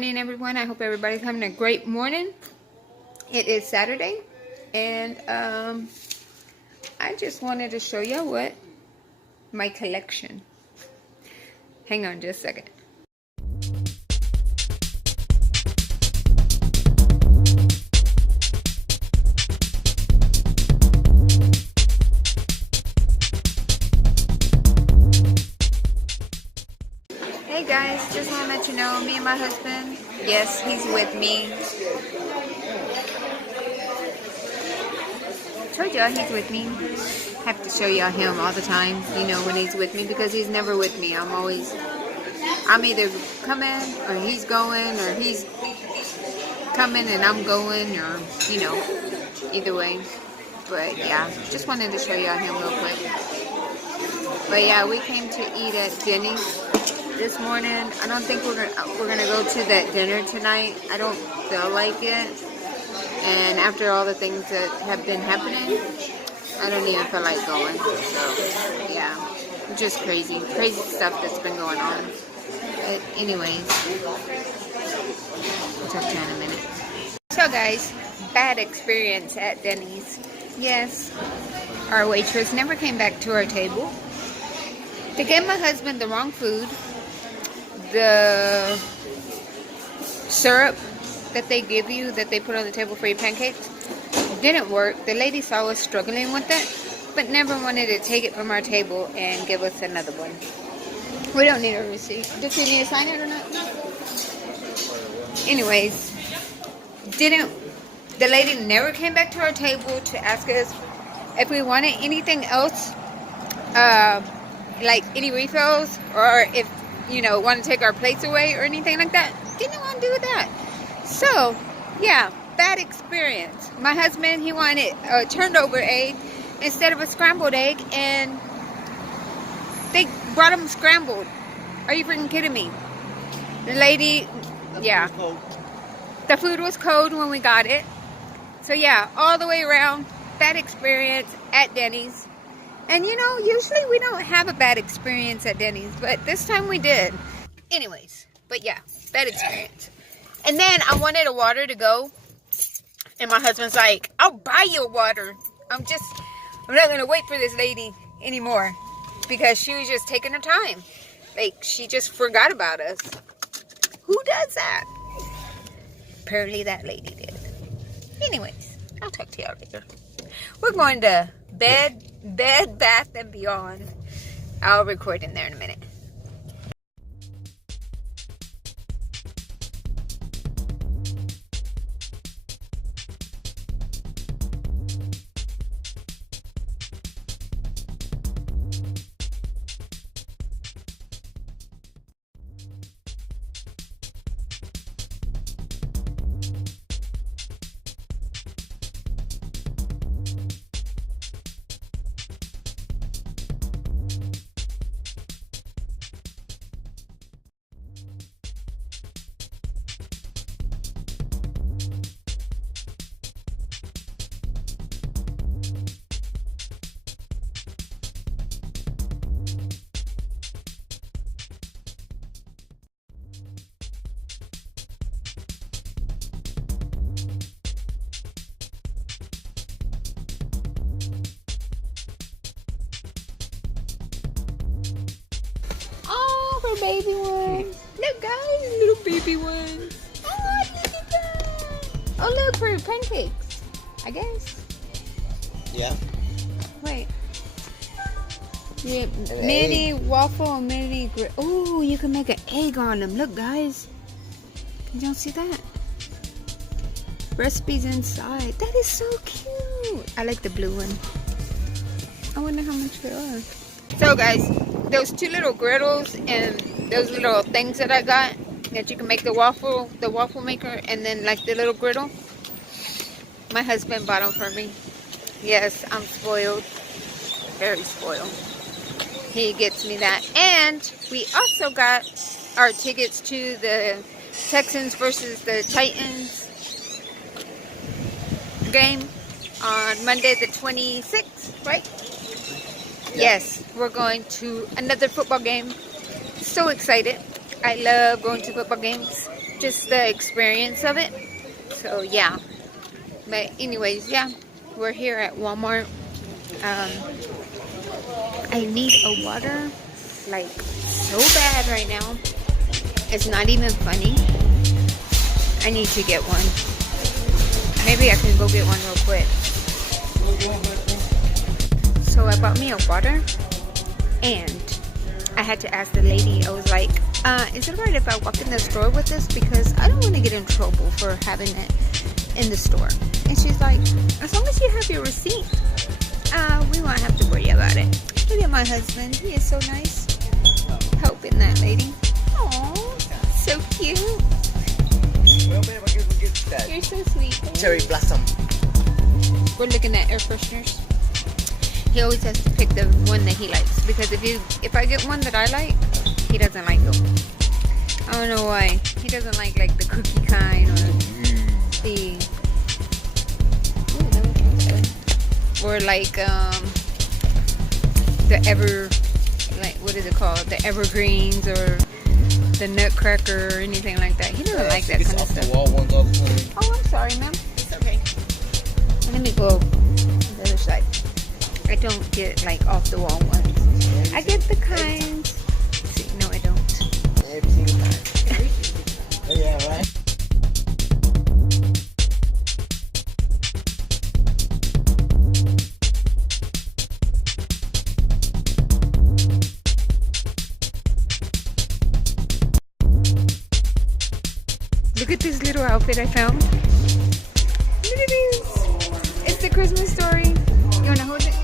morning, everyone. I hope everybody's having a great morning. It is Saturday, and I just wanted to show you what my collection. Hang on just a second. Hey guys, just want to let you know, me and my husband, yes, he's with me. Told y'all he's with me. Have to show y'all him all the time, you know, when he's with me, because he's never with me. I'm either coming, or he's going, or he's coming and I'm going, or, you know, either way. But yeah, just wanted to show y'all him real quick. But yeah, we came to eat at Denny's this morning. I don't think we're gonna go to that dinner tonight. I don't feel like it. And after all the things that have been happening, I don't even feel like going. So yeah, just crazy stuff that's been going on. But anyways, I'll talk to you in a minute. So guys, bad experience at Denny's. Yes, our waitress never came back to our table. They gave my husband the wrong food. The syrup that they give you, that they put on the table for your pancakes, didn't work. The lady saw us struggling with it, but never wanted to take it from our table and give us another one. We don't need a receipt. Does he need to sign it or not? Anyways, the lady never came back to our table to ask us if we wanted anything else, like any refills, or if, you know, want to take our plates away or anything like that. Didn't want to do that. So, yeah, bad experience. My husband, he wanted a turned over egg instead of a scrambled egg, and they brought him scrambled. Are you freaking kidding me? The lady, yeah. The food was cold when we got it. So, yeah, all the way around, bad experience at Denny's. And, you know, usually we don't have a bad experience at Denny's, but this time we did. Anyways, but yeah, bad experience. And then I wanted a water to go, and my husband's like, I'll buy you a water. I'm not going to wait for this lady anymore, because she was just taking her time. Like, she just forgot about us. Who does that? Apparently that lady did. Anyways, I'll talk to y'all later. We're going to Bed Bath & Beyond. I'll record in there in a minute. Baby ones. Look, guys, little baby ones. Oh, look at that. Oh, look, for pancakes, I guess. Yeah. Wait. Yeah, mini waffle and mini grill. Oh, you can make an egg on them. Look, guys. Can y'all see that? Recipes inside. That is so cute. I like the blue one. I wonder how much they are. So, guys, those two little griddles and those little things that I got that you can make the waffle maker, and then like the little griddle, my husband bought them for me. Yes, I'm spoiled, very spoiled. He gets me that. And we also got our tickets to the Texans versus the Titans game on Monday the 26th, right? Yes, we're going to another football game. So excited. I love going to football games. just the experience of it. So yeah, but anyways, yeah, we're here at Walmart. I need a water like so bad right now. It's not even funny. I need to get one. Maybe I can go get one real quick. So I bought me a water, and I had to ask the lady. I was like, is it right if I walk in the store with this? Because I don't want to get in trouble for having it in the store. And she's like, as long as you have your receipt, we won't have to worry about it. Look at my husband. He is so nice. Helping that lady. Aww, so cute. Well, babe, I guess we'll get that. You're so sweet. Babe. Cherry blossom. We're looking at air fresheners. He always has to pick the one that he likes, because if I get one that I like, he doesn't like them. I don't know why. He doesn't like the cookie kind or what is it called? The evergreens or the nutcracker or anything like that. He doesn't like that kind of stuff. The wall ones all the time. Oh, I'm sorry, ma'am. It's okay. Let me go to the other side. I don't get like off the wall ones. I get the kind. See, no, I don't. Every single time. Oh, yeah, right? Look at this little outfit I found. Look at this. It's the Christmas Story. You wanna hold it?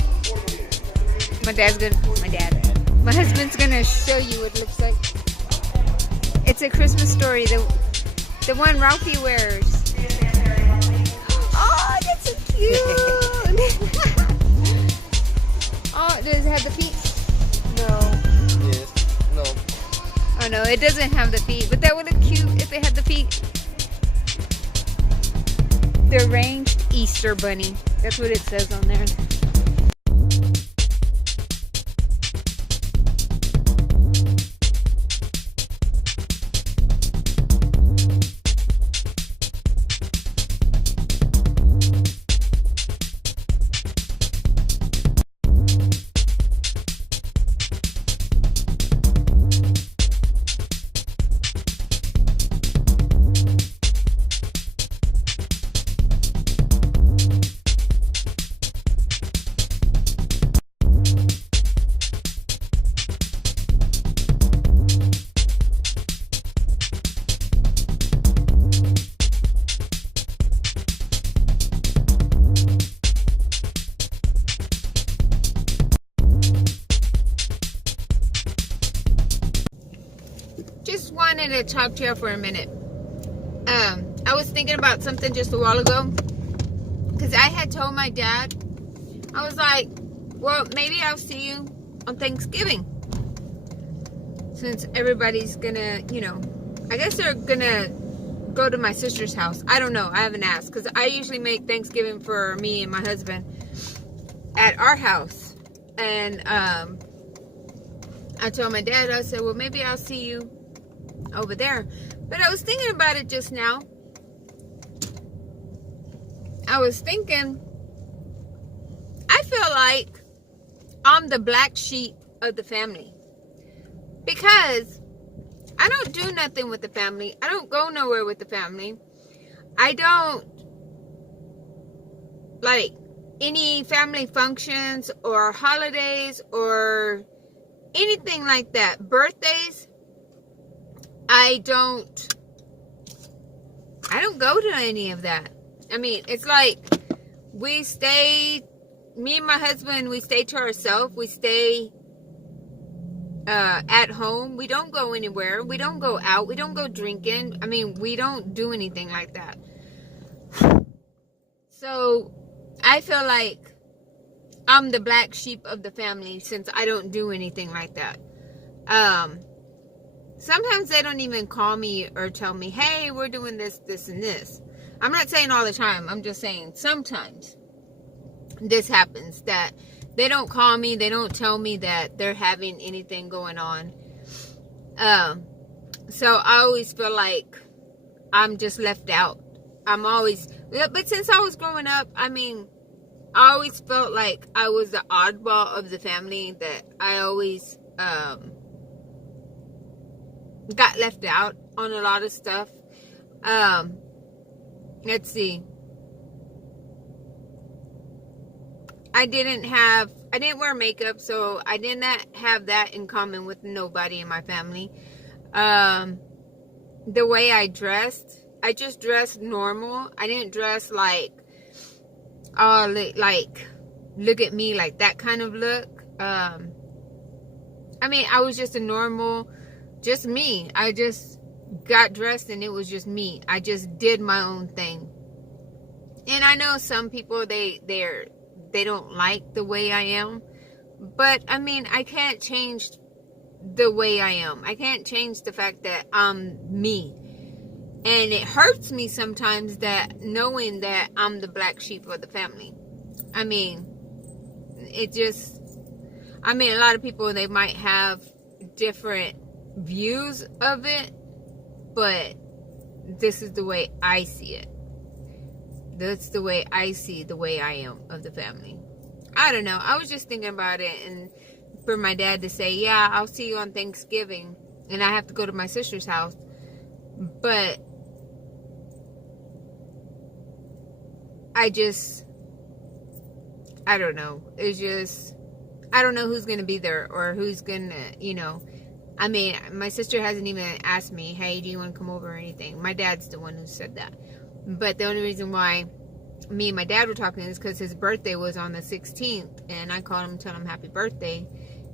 My husband's gonna show you what it looks like. It's a Christmas Story, the one Ralphie wears. Oh, that's so cute. Oh, does it have the feet? No. Yes. No. Oh no, it doesn't have the feet, but that would look cute if it had the feet. The Ranged Easter Bunny. That's what it says on there. Just wanted to talk to you for a minute. I was thinking about something just a while ago, because I had told my dad, I was like, well, maybe I'll see you on Thanksgiving, since everybody's gonna, I guess they're gonna go to my sister's house. I don't know, I haven't asked, because I usually make Thanksgiving for me and my husband at our house. And I told my dad, I said, well, maybe I'll see you over there. But I was thinking about it just now. I was thinking, I feel like I'm the black sheep of the family, because I don't do nothing with the family. I don't go nowhere with the family. I don't like any family functions or holidays or anything like that. Birthdays, I don't go to any of that. I mean, it's like we stay, me and my husband, we stay to ourselves. We stay at home. We don't go anywhere. We don't go out. We don't go drinking. I mean, we don't do anything like that. So I feel like I'm the black sheep of the family, since I don't do anything like that. Sometimes they don't even call me or tell me, hey, we're doing this, this, and this. I'm not saying all the time. I'm just saying sometimes this happens, that they don't call me. They don't tell me that they're having anything going on. So I always feel like I'm just left out. But since I was growing up, I mean, I always felt like I was the oddball of the family, that I always got left out on a lot of stuff. Let's see. I didn't wear makeup, so I did not have that in common with nobody in my family. The way I dressed, I just dressed normal. I didn't dress like, oh, like, look at me, like that kind of look. I mean, I was just a normal, just me. I just got dressed and it was just me. I just did my own thing. And I know some people, they don't like the way I am. But, I mean, I can't change the way I am. I can't change the fact that I'm me. And it hurts me sometimes that knowing that I'm the black sheep of the family. I mean, a lot of people, they might have different views of it, but this is the way I see it. That's the way I see the way I am of the family. I don't know. I was just thinking about it, and for my dad to say, yeah, I'll see you on Thanksgiving, and I have to go to my sister's house. But I don't know. It's just, I don't know who's going to be there or who's going to, I mean, my sister hasn't even asked me, hey, do you want to come over or anything? My dad's the one who said that. But the only reason why me and my dad were talking is because his birthday was on the 16th. And I called him and told him happy birthday.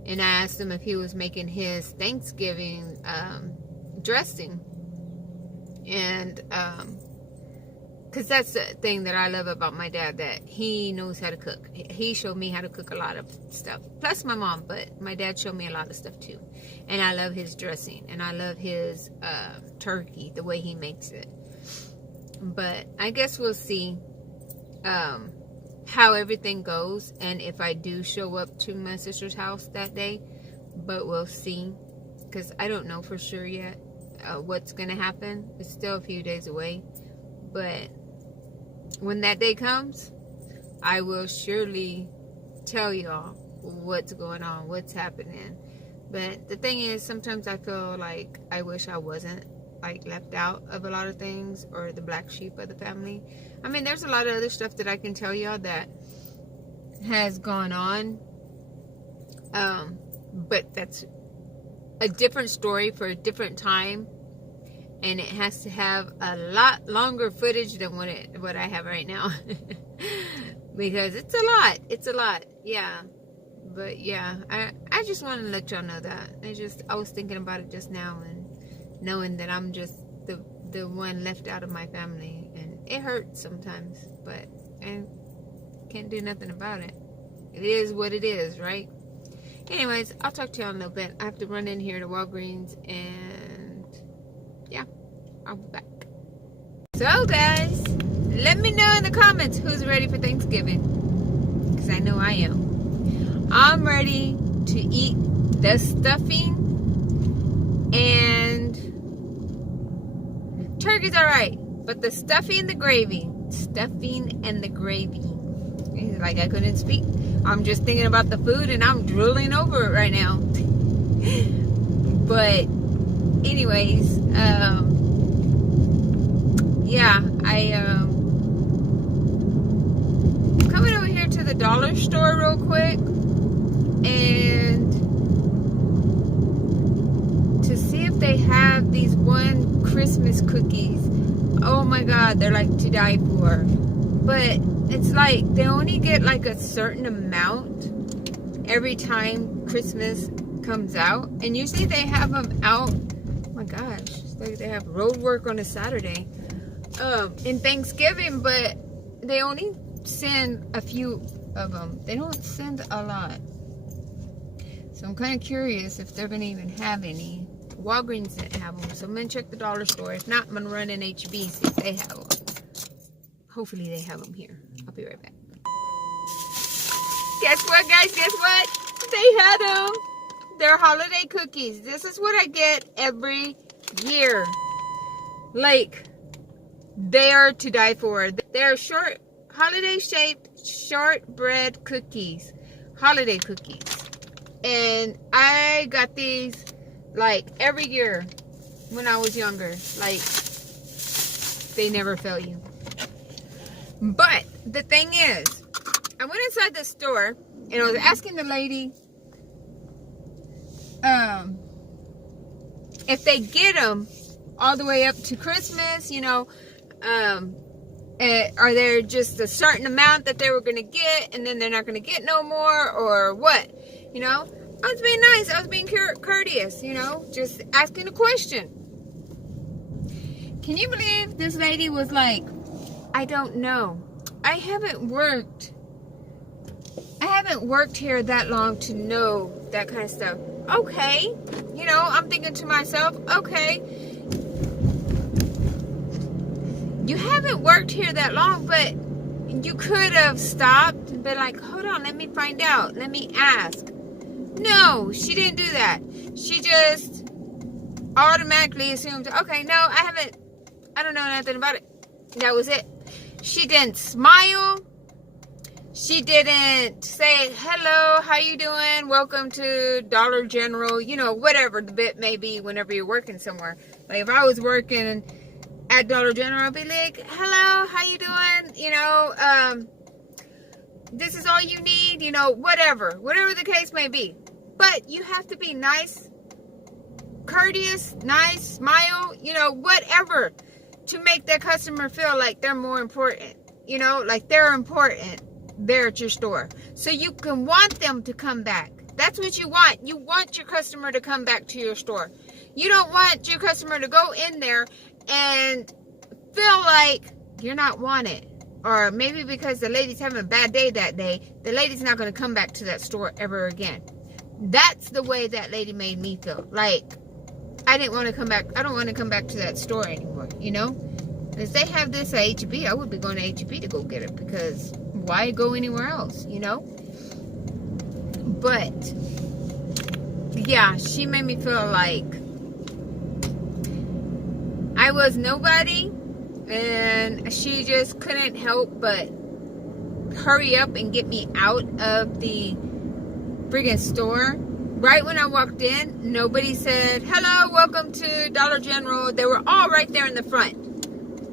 And I asked him if he was making his Thanksgiving dressing. And, because that's the thing that I love about my dad, that he knows how to cook. He showed me how to cook a lot of stuff. Plus my mom, but my dad showed me a lot of stuff too. And I love his dressing. And I love his turkey, the way he makes it. But I guess we'll see how everything goes. And if I do show up to my sister's house that day. But we'll see. Because I don't know for sure yet what's going to happen. It's still a few days away. But when that day comes, I will surely tell y'all what's going on, what's happening. But the thing is, sometimes I feel like I wish I wasn't like left out of a lot of things, or the black sheep of the family. I mean, there's a lot of other stuff that I can tell y'all that has gone on. But that's a different story for a different time. And it has to have a lot longer footage than what I have right now. Because it's a lot. It's a lot. Yeah. But yeah, I just wanted to let y'all know that. I was thinking about it just now, and knowing that I'm just the one left out of my family. And it hurts sometimes, but I can't do nothing about it. It is what it is, right? Anyways, I'll talk to y'all in a little bit. I have to run in here to Walgreens, and yeah, I'll be back. So guys, let me know in the comments who's ready for Thanksgiving, because I know I am. I'm ready to eat the stuffing, and turkey's alright, but the stuffing and the gravy, like I couldn't speak. I'm just thinking about the food and I'm drooling over it right now. But anyways, yeah, I'm coming over here to the dollar store real quick, and to see if they have these one Christmas cookies. Oh my God, they're like to die for. But it's like they only get like a certain amount every time Christmas comes out, and usually they have them out. Oh my gosh, it's like they have road work on a Saturday in Thanksgiving, but they only send a few of them. They don't send a lot, so I'm kind of curious if they're gonna even have any. Walgreens didn't have them, so I'm gonna check the dollar store. If not, I'm gonna run in HB, see if they have them. Hopefully they have them here. I'll be right back. Guess what, guys? Guess what? They had them. They're holiday cookies. This is what I get every year. Like, They are to die for. They're short, holiday-shaped shortbread cookies. Holiday cookies. And I got these, like, every year when I was younger. Like, they never fail you. But the thing is, I went inside the store and I was asking the lady if they get them all the way up to Christmas, you know, are there just a certain amount that they were going to get and then they're not going to get no more, or what? You know, I was being nice. I was being courteous, you know, just asking a question. Can you believe this lady was like, I don't know. I haven't worked here that long to know that kind of stuff. Okay. You know, I'm thinking to myself, okay, you haven't worked here that long, but you could have stopped and been like, hold on, let me find out. Let me ask. No, she didn't do that. She just automatically assumed, okay, no, I don't know nothing about it. That was it. She didn't smile. She didn't say, hello, how you doing? Welcome to Dollar General. You know, whatever the bit may be whenever you're working somewhere. Like if I was working at Dollar General, I'd be like, hello, how you doing? You know, this is all you need, you know, whatever the case may be. But you have to be nice, courteous, nice, smile, you know, whatever, to make that customer feel like they're more important, you know, like they're important there at your store. So you can want them to come back. That's what you want. You want your customer to come back to your store. You don't want your customer to go in there and feel like you're not wanted. Or maybe because the lady's having a bad day that day, the lady's not going to come back to that store ever again. That's the way that lady made me feel. Like, I didn't want to come back. I don't want to come back to that store anymore, you know? If they have this at H-E-B, I would be going to H-E-B to go get it, because why go anywhere else, you know? But, yeah, she made me feel like I was nobody, and she just couldn't help but hurry up and get me out of the friggin' store. Right when I walked in, nobody said, hello, welcome to Dollar General. They were all right there in the front.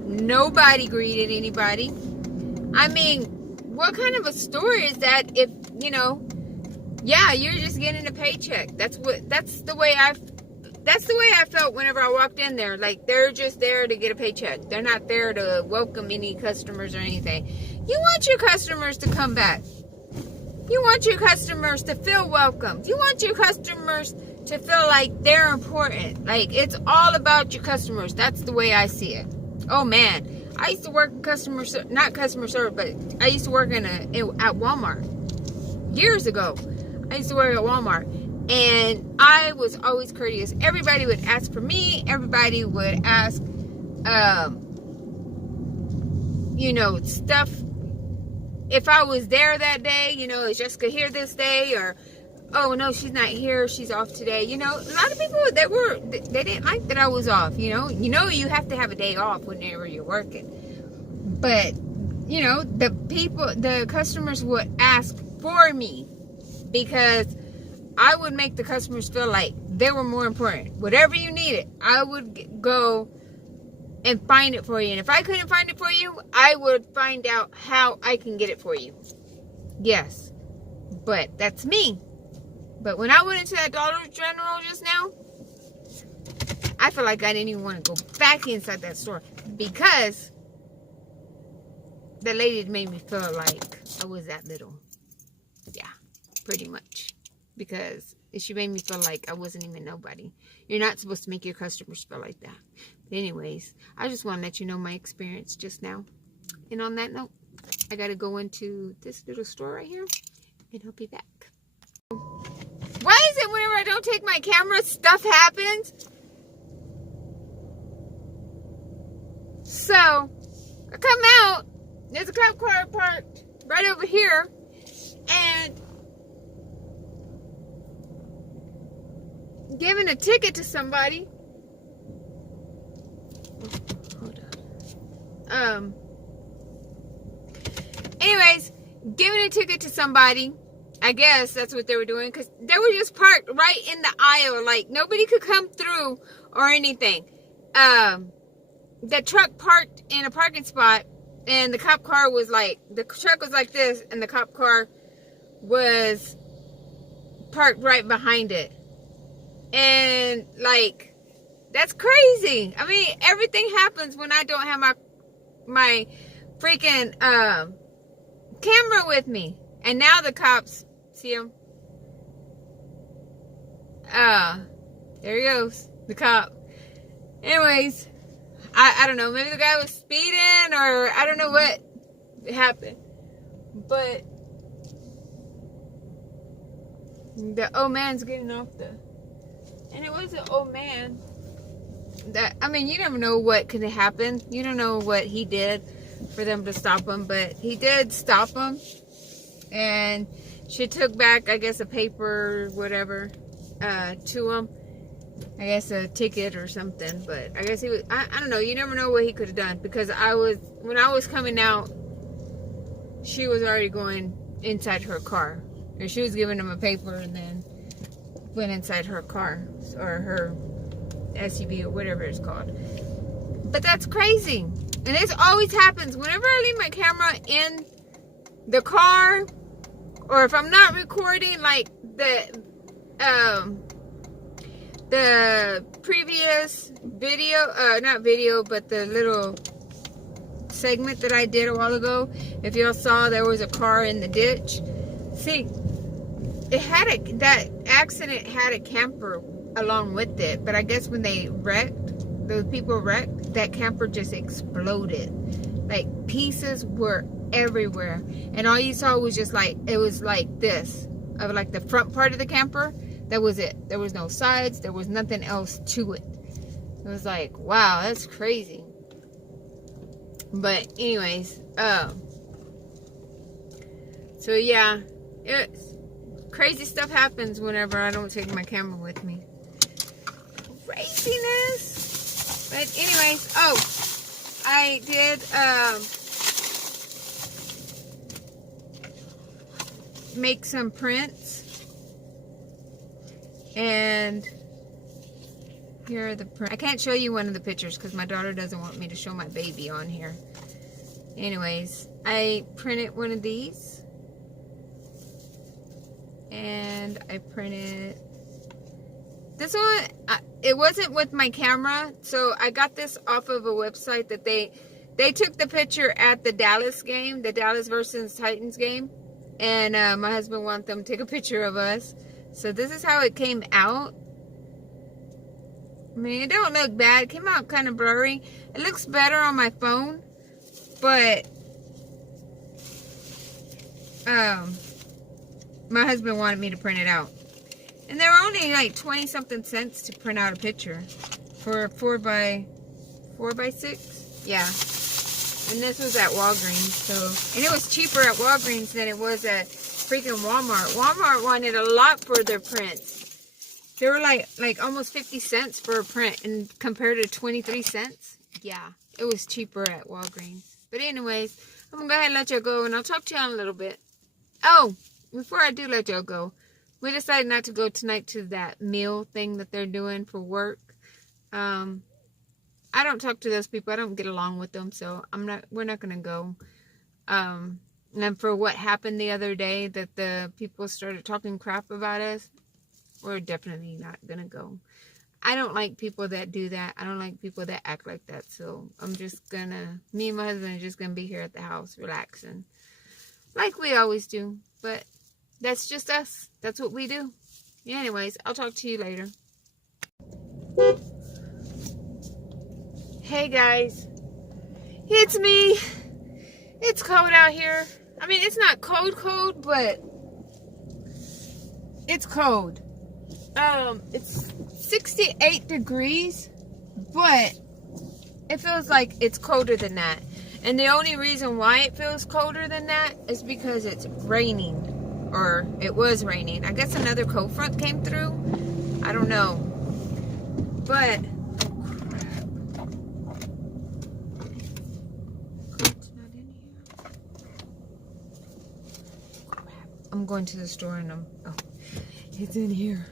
Nobody greeted anybody. I mean, what kind of a store is that if, you know, yeah, you're just getting a paycheck. That's the way I felt whenever I walked in there. Like, they're just there to get a paycheck. They're not there to welcome any customers or anything. You want your customers to come back. You want your customers to feel welcomed. You want your customers to feel like they're important. Like, it's all about your customers. That's the way I see it. Oh, man. I used to work in not customer service, but I used to work at Walmart. Years ago, I used to work at Walmart. And I was always courteous. Everybody would ask for me. Everybody would ask, you know, stuff. If I was there that day, you know, is Jessica here this day? Or, oh, no, she's not here. She's off today. You know, a lot of people, they didn't like that I was off, you know. You know, you have to have a day off whenever you're working. But, you know, the customers would ask for me, because I would make the customers feel like they were more important. Whatever you needed, I would go and find it for you. And if I couldn't find it for you, I would find out how I can get it for you. Yes. But that's me. But when I went into that Dollar General just now, I feel like I didn't even want to go back inside that store, because the lady made me feel like I was that little. Yeah, pretty much. Because she made me feel like I wasn't even nobody. You're not supposed to make your customers feel like that. But anyways, I just want to let you know my experience just now. And on that note, I got to go into this little store right here, and I'll be back. Why is it whenever I don't take my camera, stuff happens? So, I come out, there's a cop car parked right over here, and giving a ticket to somebody. Hold Anyways, giving a ticket to somebody. I guess that's what they were doing, because they were just parked right in the aisle. Like, nobody could come through or anything. The truck parked in a parking spot, and the cop car was like, the truck was like this, and the cop car was parked right behind it. And, like, that's crazy. I mean, everything happens when I don't have my freaking camera with me. And now the cops see him. There he goes, the cop. Anyways, I don't know. Maybe the guy was speeding, or I don't know what happened. But the old man's getting off the... And it was an old man. That, I mean, you never know what could have happened. You don't know what he did for them to stop him. But he did stop him. And she took back, I guess, a paper, whatever, to him. I guess a ticket or something. But I guess he was, I don't know. You never know what he could have done. Because when I was coming out, she was already going inside her car. Or she was giving him a paper and then went inside her car. Or her SUV or whatever it's called. But that's crazy. And this always happens. Whenever I leave my camera in the car, or if I'm not recording, like the previous video, not video, but the little segment that I did a while ago, if y'all saw, there was a car in the ditch. See, it had that accident had a camper along with it, but I guess when they wrecked, those people wrecked, that camper just exploded. Like, pieces were everywhere, and all you saw was just like, it was like this, of like the front part of the camper. That was it. There was no sides, there was nothing else to it. It was like, wow, that's crazy. But anyways, so yeah, it's crazy stuff happens whenever I don't take my camera with me. Craziness. But anyways, I did make some prints, and here are the prints. I can't show you one of the pictures because my daughter doesn't want me to show my baby on here. Anyways, I printed one of these, and I printed this one. It wasn't with my camera, so I got this off of a website that they took the picture at the Dallas game, the Dallas versus Titans game, and my husband wanted them to take a picture of us. So this is how it came out. I mean, it don't look bad. It came out kind of blurry. It looks better on my phone, but my husband wanted me to print it out. And they were only like 20 something cents to print out a picture for 4x6. Yeah. And this was at Walgreens. So, and it was cheaper at Walgreens than it was at freaking Walmart. Walmart wanted a lot for their prints. They were like almost 50 cents for a print, and compared to 23 cents. Yeah, it was cheaper at Walgreens. But anyways, I'm gonna go ahead and let y'all go, and I'll talk to y'all in a little bit. Oh, before I do let y'all go, we decided not to go tonight to that meal thing that they're doing for work. I don't talk to those people. I don't get along with them, so we're not gonna go. And then for what happened the other day, that the people started talking crap about us, we're definitely not gonna go. I don't like people that do that. I don't like people that act like that. So I'm just gonna, me and my husband are just gonna be here at the house relaxing, like we always do. But that's just us. That's what we do. Anyways, I'll talk to you later. Hey guys, it's me. It's cold out here. I mean, it's not cold, but it's cold. It's 68 degrees, but it feels like it's colder than that. And the only reason why it feels colder than that is because it's raining. Or it was raining. I guess another cold front came through. I don't know. But I'm going to the store and oh, it's in here.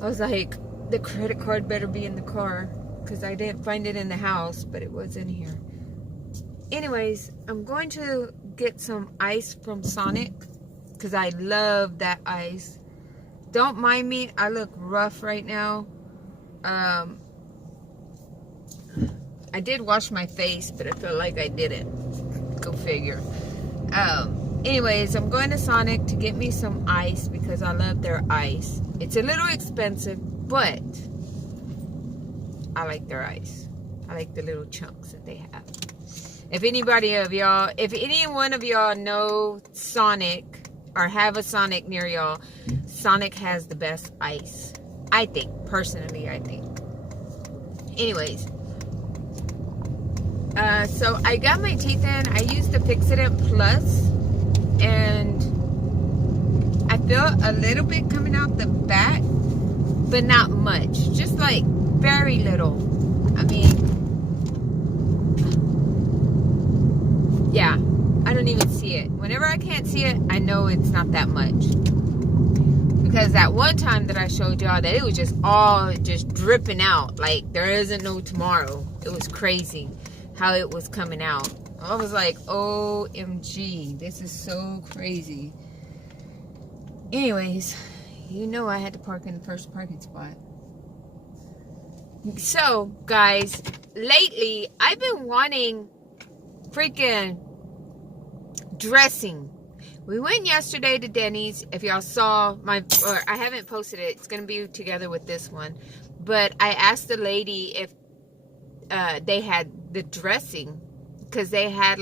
I was like, the credit card better be in the car because I didn't find it in the house, but it was in here. Anyways, I'm going to get some ice from Sonic because I love that ice. Don't mind me, I look rough right now. I did wash my face, but I felt like I didn't. Go figure. Anyways, I'm going to Sonic to get me some ice because I love their ice. It's a little expensive, but I like their ice. I like the little chunks that they have. If any one of y'all know Sonic or have a Sonic near y'all, Sonic has the best ice. I think, personally, I think. Anyways, so I got my teeth in. I used the Fix-It Plus, and I feel a little bit coming out the back, but not much. Just like very little. I mean, yeah, I don't even see it. Whenever I can't see it, I know it's not that much. Because that one time that I showed y'all that it was just all just dripping out. Like there isn't no tomorrow. It was crazy how it was coming out. I was like, OMG, this is so crazy. Anyways, you know I had to park in the first parking spot. So, guys, lately I've been wanting freaking dressing. We went yesterday to Denny's. If y'all saw or I haven't posted it. It's going to be together with this one. But I asked the lady if they had the dressing. Because they had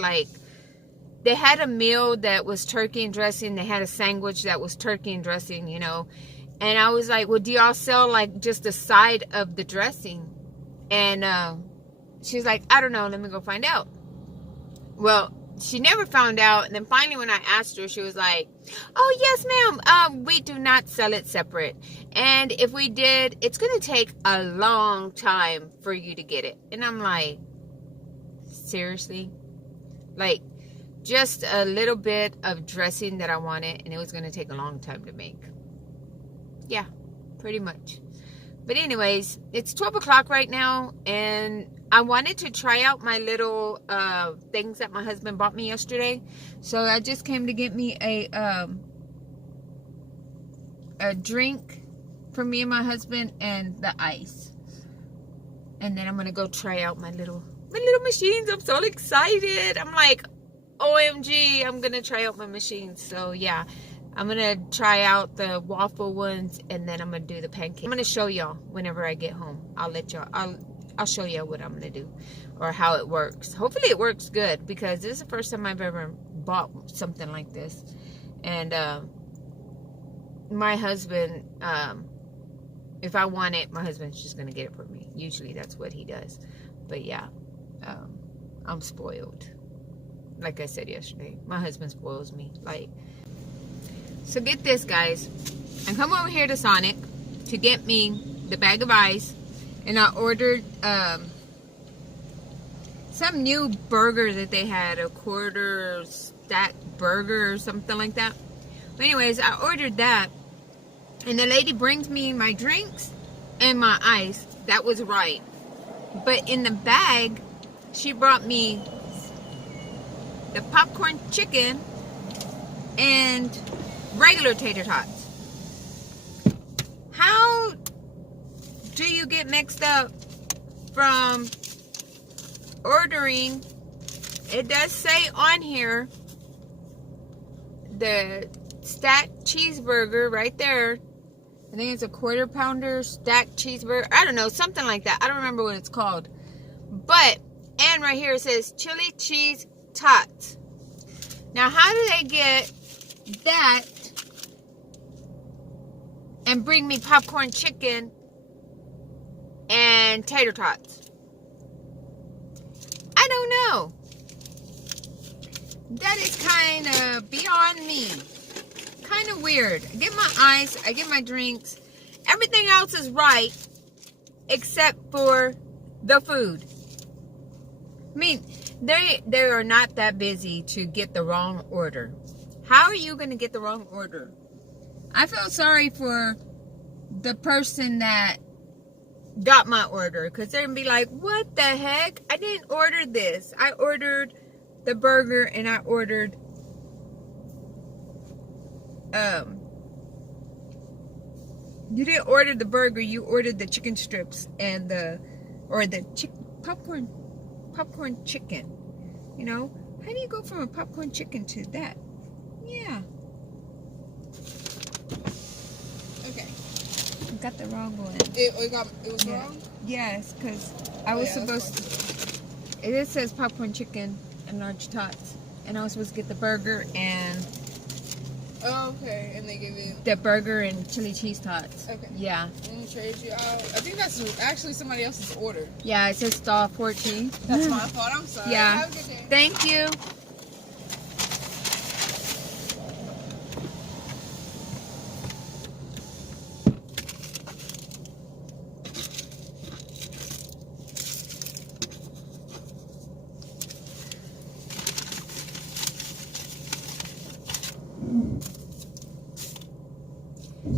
a meal that was turkey and dressing. They had a sandwich that was turkey and dressing, you know. And I was like, well, do y'all sell like just the side of the dressing? And she's like, I don't know. Let me go find out. Well, she never found out. And then finally when I asked her, she was like, oh, yes, ma'am. We do not sell it separate. And if we did, it's going to take a long time for you to get it. And I'm like, seriously? Like, just a little bit of dressing that I wanted, and it was going to take a long time to make. Yeah, pretty much. But anyways, it's 12 o'clock right now, and I wanted to try out my little things that my husband bought me yesterday. So I just came to get me a drink for me and my husband and the ice. And then I'm going to go try out my little machines. I'm so excited. I'm like, OMG, I'm going to try out my machines. So yeah, I'm going to try out the waffle ones, and then I'm going to do the pancake. I'm going to show y'all whenever I get home. I'll show y'all what I'm going to do or how it works. Hopefully it works good, because this is the first time I've ever bought something like this. And my husband, if I want it, my husband's just going to get it for me. Usually that's what he does. But yeah, I'm spoiled. Like I said yesterday, my husband spoils me. Like, so get this, guys. I come over here to Sonic to get me the bag of ice, and I ordered some new burger that they had, a quarter stack burger or something like that. But anyways, I ordered that, and the lady brings me my drinks and my ice. That was right. But in the bag, she brought me the popcorn chicken and regular tater tots. How do you get mixed up from ordering? It does say on here the stacked cheeseburger right there. I think it's a quarter pounder stacked cheeseburger. I don't know, something like that. I don't remember what it's called. But, and right here it says chili cheese tots. Now, how do they get that and bring me popcorn chicken and tater tots? I don't know. That is kind of beyond me. Kind of weird. I get my ice, I get my drinks. Everything else is right except for the food. I mean, they are not that busy to get the wrong order. How are you going to get the wrong order? I feel sorry for the person that got my order, because they're going to be like, what the heck? I didn't order this. I ordered the burger and I ordered you didn't order the burger, you ordered the chicken strips and the popcorn chicken. You know, how do you go from a popcorn chicken to that? Yeah. Okay. I got the wrong one. It was wrong? Yes, because I was supposed to. It says popcorn chicken and large tots. And I was supposed to get the burger and. Oh, okay. And they give you. The burger and chili cheese tots. Okay. Yeah. And trade you out. I think that's actually somebody else's order. Yeah, it says stall 14. That's my fault. I'm sorry. Yeah. Have a good day. Thank you.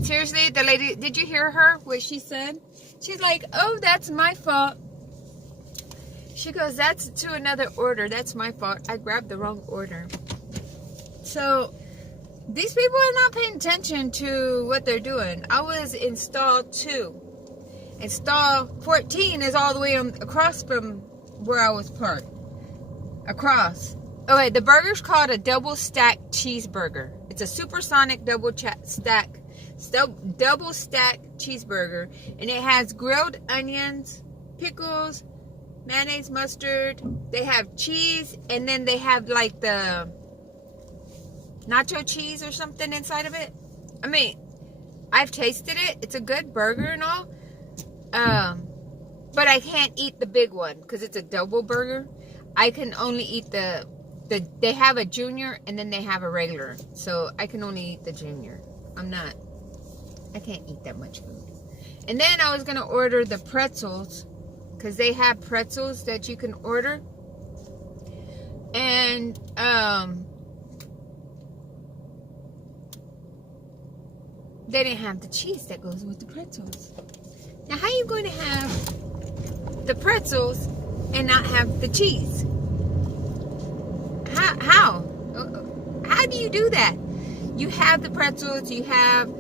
Seriously, the lady, did you hear her? What she said? She's like, oh, that's my fault. She goes, that's to another order. That's my fault. I grabbed the wrong order. So, these people are not paying attention to what they're doing. I was in stall 2. And stall 14 is all the way across from where I was parked. Across. Okay, the burger's called a double stack cheeseburger. It's a supersonic double stack cheeseburger, and it has grilled onions, pickles, mayonnaise, mustard. They have cheese, and then they have like the nacho cheese or something inside of it. I mean, I've tasted it. It's a good burger and all. But I can't eat the big one because it's a double burger. I can only eat they have a junior and then they have a regular. So I can only eat the junior. I can't eat that much food. And then I was going to order the pretzels, because they have pretzels that you can order. And, they didn't have the cheese that goes with the pretzels. Now, how are you going to have the pretzels and not have the cheese? How? How do you do that? You have the pretzels, you have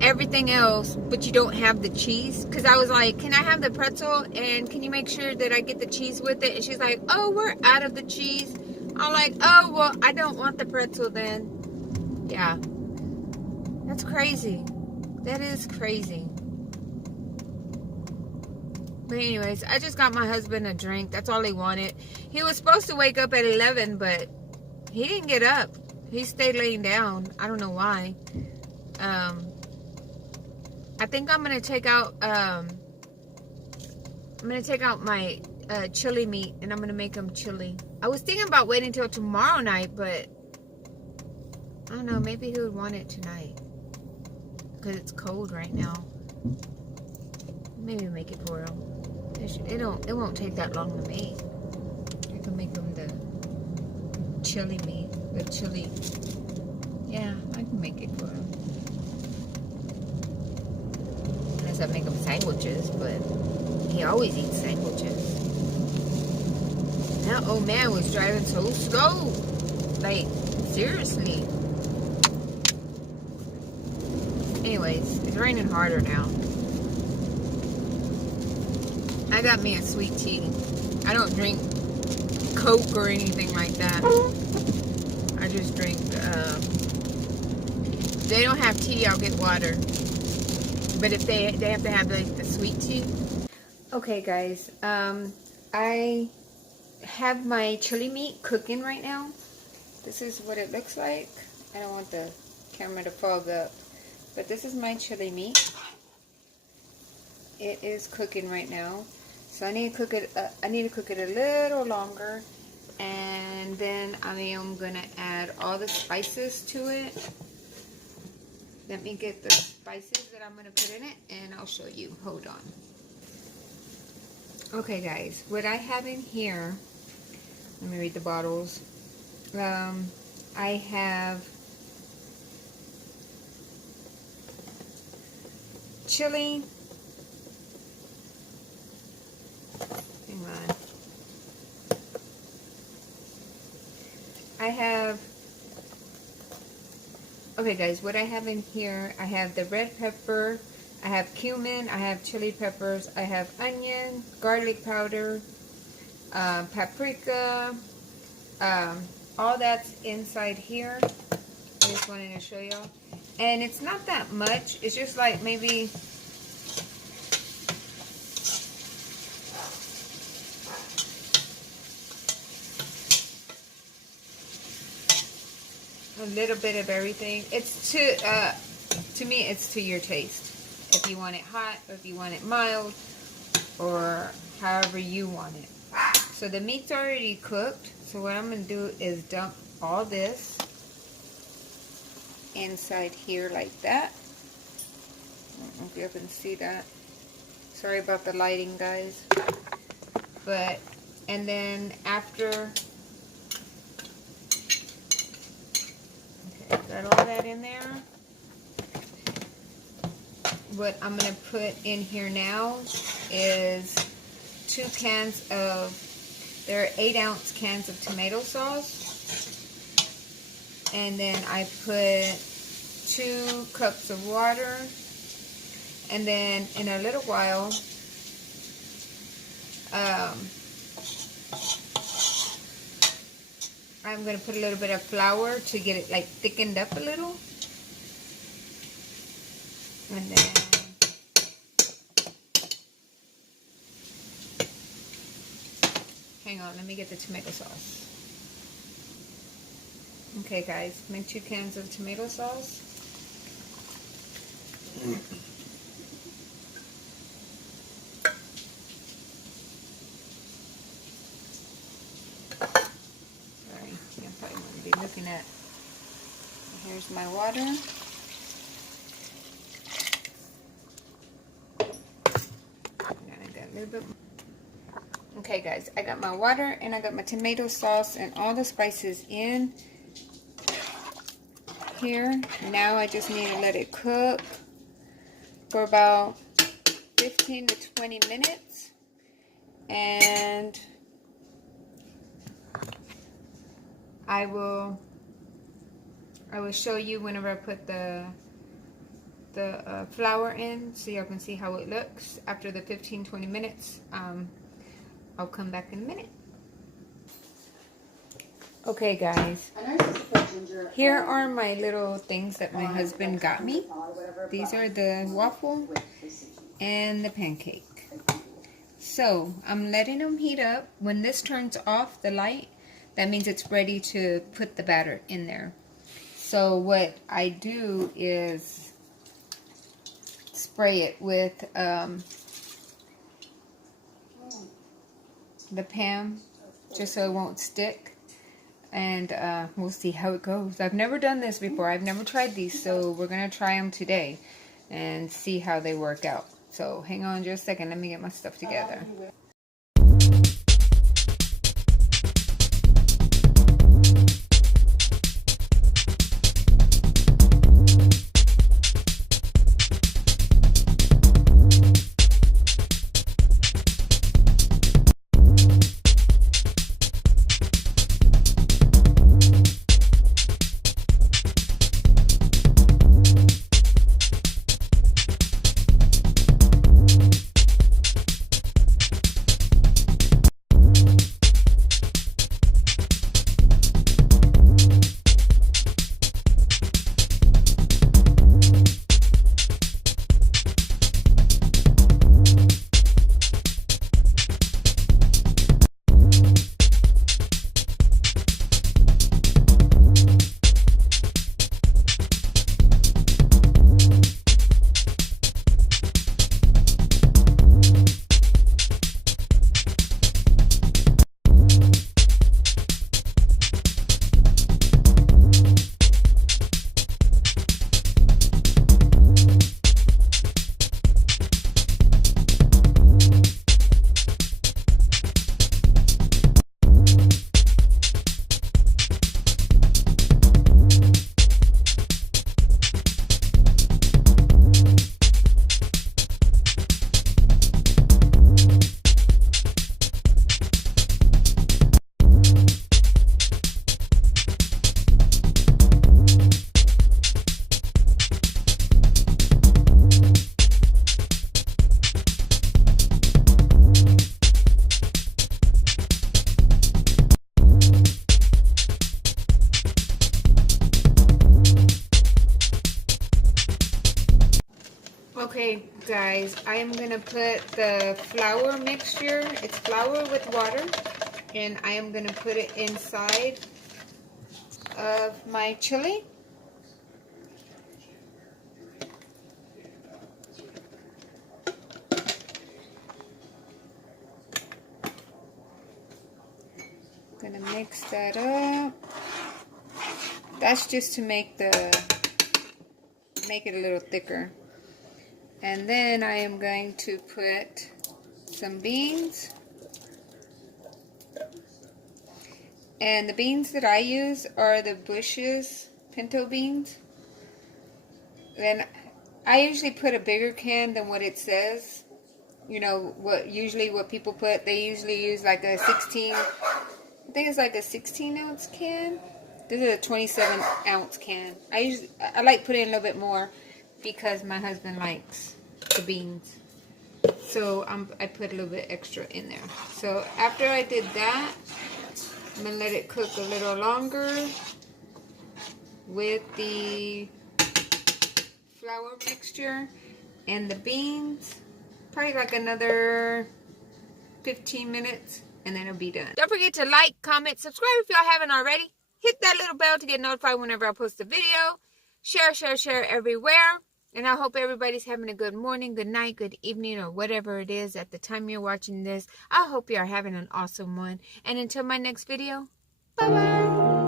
everything else, but you don't have the cheese. Because I was like, can I have the pretzel, and can you make sure that I get the cheese with it? And she's like, oh, we're out of the cheese. I'm like, oh, well, I don't want the pretzel then. Yeah. That's crazy. That is crazy. But anyways, I just got my husband a drink. That's all he wanted. He was supposed to wake up at 11, but he didn't get up. He stayed laying down. I don't know why. I think I'm gonna take out my chili meat, and I'm gonna make him chili. I was thinking about waiting until tomorrow night, but I don't know, maybe he would want it tonight because it's cold right now. Maybe make it for him. It won't take that long to make. I can make him the chili meat, the chili. Yeah, I can make it for him. Unless I make him sandwiches, but he always eats sandwiches. That old man was driving so slow. Like, seriously. Anyways, it's raining harder now. I got me a sweet tea. I don't drink Coke or anything like that. I just drink, if they don't have tea, I'll get water. But if they have to have like the sweet tea. Okay guys, I have my chili meat cooking right now. This is what it looks like. I don't want the camera to fog up. But this is my chili meat. It is cooking right now. So I need to cook it a little longer, and then I am gonna add all the spices to it. Let me get the spices that I'm gonna put in it, and I'll show you. Hold on. Okay, guys, what I have in here. Let me read the bottles. I have chili. Hang on. I have, okay guys, what I have in here, I have the red pepper, I have cumin, I have chili peppers, I have onion, garlic powder, paprika, all that's inside here. I just wanted to show y'all. And it's not that much, it's just like maybe a little bit of everything. It's to me, it's to your taste. If you want it hot, or if you want it mild, or however you want it. So the meat's already cooked. So what I'm gonna do is dump all this inside here like that. I don't know if you can see that. Sorry about the lighting, guys. But, and then after, okay, got all that in there. What I'm going to put in here now is 2 cans of, there are 8-ounce cans of tomato sauce. And then I put 2 cups of water. And then in a little while, I'm going to put a little bit of flour to get it like thickened up a little. And then hang on, let me get the tomato sauce. Okay guys, make 2 cans of tomato sauce. Sorry, you probably want to be looking at. Here's my water. A little bit more. Okay guys, I got my water and I got my tomato sauce and all the spices in here. Now I just need to let it cook for about 15 to 20 minutes, and I will show you whenever I put the flour in, so y'all can see how it looks after the 15-20 minutes. I'll come back in a minute. Okay guys, here are my little things that my husband got me. These are the waffle and the pancake. So I'm letting them heat up. When this turns off the light, that means it's ready to put the batter in there. So what I do is spray it with the pan, just so it won't stick, and we'll see how it goes. I've never done this before. I've never tried these, so we're gonna try them today and see how they work out. So hang on just a second, let me get my stuff together. Okay, guys, I am gonna put the flour mixture. It's flour with water, and I am gonna put it inside of my chili. Gonna mix that up. That's just to make it a little thicker. And then I am going to put some beans. And the beans that I use are the Bush's pinto beans. Then I usually put a bigger can than what it says. You know, what people put, they usually use like a 16, I think it's like a 16-ounce can. This is a 27-ounce can. I like putting a little bit more because my husband likes the beans. So I put a little bit extra in there. So after I did that, I'm going to let it cook a little longer with the flour mixture and the beans. Probably like another 15 minutes and then it'll be done. Don't forget to like, comment, subscribe if y'all haven't already. Hit that little bell to get notified whenever I post a video. Share everywhere. And I hope everybody's having a good morning, good night, good evening, or whatever it is at the time you're watching this. I hope you're having an awesome one. And until my next video, bye-bye.